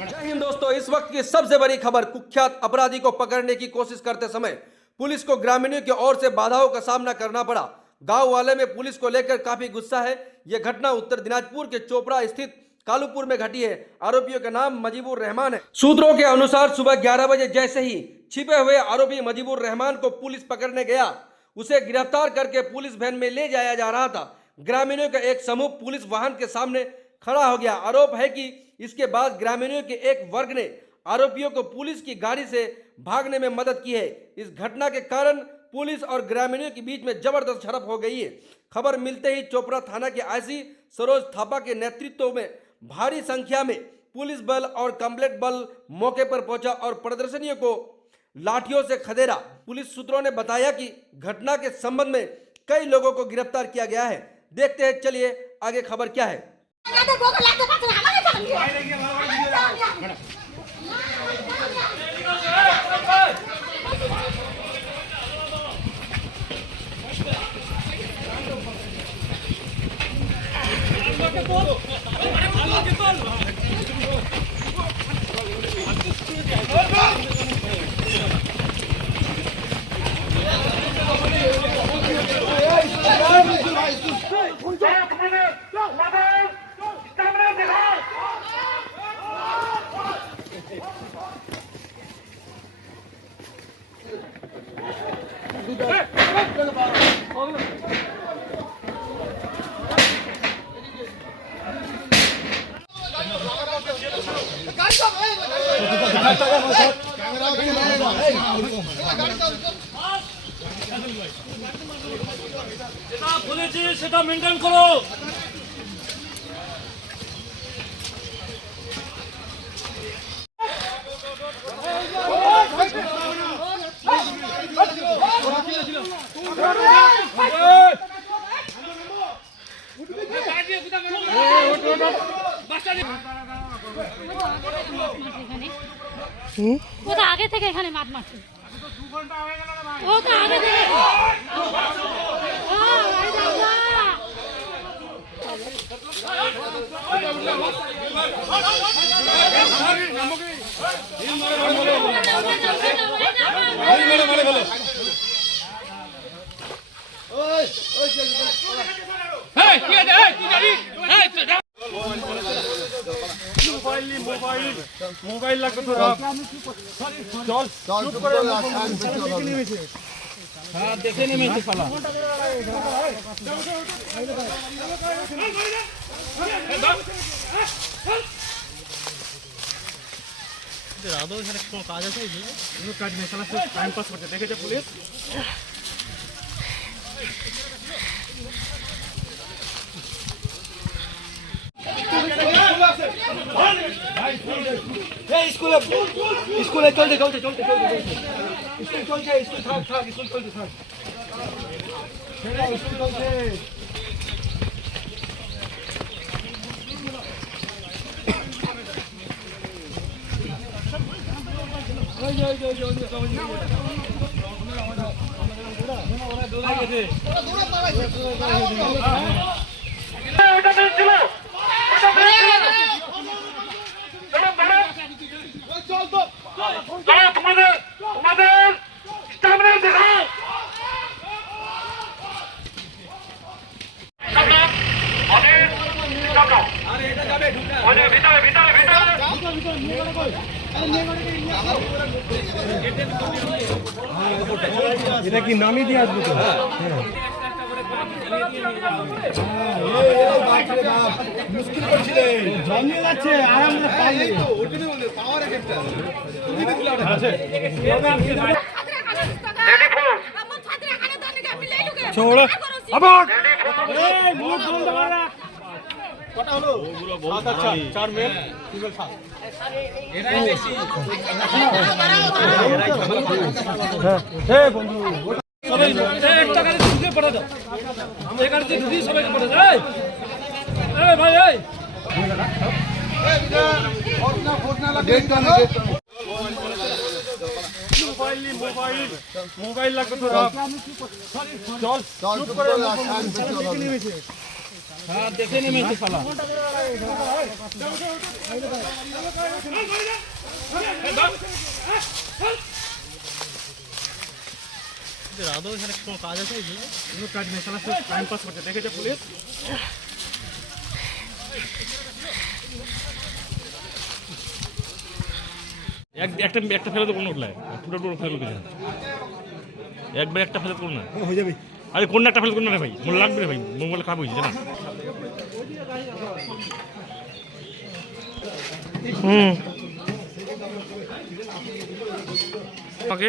जय हिंद दोस्तों, इस वक्त की सबसे बड़ी खबर। कुख्यात अपराधी को पकड़ने की कोशिश करते समय पुलिस को ग्रामीणों की ओर से बाधाओं का सामना करना पड़ा। गांव वाले में पुलिस को लेकर काफी गुस्सा है। यह घटना उत्तर दिनाजपुर के चोपड़ा स्थित कालूपुर में घटी है। आरोपियों का नाम मजीबुर रहमान है। सूत्रों के अनुसार सुबह 11 बजे जैसे ही छिपे हुए आरोपी मजीबुर रहमान को पुलिस पकड़ने गया, उसे गिरफ्तार करके पुलिस वैन में ले जाया जा रहा था। ग्रामीणों का एक समूह पुलिस वाहन के सामने खड़ा हो गया। आरोप है कि इसके बाद ग्रामीणों के एक वर्ग ने आरोपियों को पुलिस की गाड़ी से भागने में मदद की है। इस घटना के कारण पुलिस और ग्रामीणों के बीच में जबरदस्त झड़प हो गई है। खबर मिलते ही चोपड़ा थाना के आईसी सरोज थापा के नेतृत्व में भारी संख्या में पुलिस बल और कंप्लेंट बल मौके पर पहुंचा और प्रदर्शनियों को लाठियों से खदेड़ा। पुलिस सूत्रों ने बताया कि घटना के संबंध में कई लोगों को गिरफ्तार किया गया है। देखते हैं, चलिए आगे खबर क्या है। সেটা মেনটেন করো। ও তো আগে থেকে এখানে মাঠ মারছে। ও তো আগে থেকে মোবাইল লাগবে তো রাখ। চল চুপ করে হ্যাঁ দেখে নেমেছে শালা। রাধো এখানে কোনো কাজ আছে? কোনো কাজ নেই, শালা টাইম পাস করতে দেখেছে পুলিশ। স্কুলে চলছে স্কুল চলছে স্কুল থাক স্কুল চলছে থাক স্কুল চলছে। এটা কি নামই দিয়ে আসবে তো? মুশকিল করছিলে, জমিয়ে যাচ্ছে আরাম পাওয়ার একটা ছোড়া আবার কটা হলো? আচ্ছা 4 মিনিট টিবেল 7 এটাই বেশি। হ্যাঁ বন্ধু সবাই একটা গাড়ি দিতে পাঠা দাও। আমরা এই গাড়িতে দিদি সবাইকে পাঠা দাও। এই ভাই এই ফোটনা লাগে মোবাইল লাগবে তো রাখ। চল চুপ করে হ্যাঁ দেখে নেমেছে শালা আদৌ এখানে কোনো কাজ আছে? কোনো কাজ নেই শালা টাইম পাস করছে দেখেছে পুলিশ একটা ফেলে তো কোনো উঠলায় পুরো ফেলে কিছু একবার একটা ফেলে করুন না হয়ে যাবে। আরে কোন একটা ফেলে করুন না রে ভাই মনে লাগবে রে ভাই মোবাইল খারাপ হয়েছে না ওকে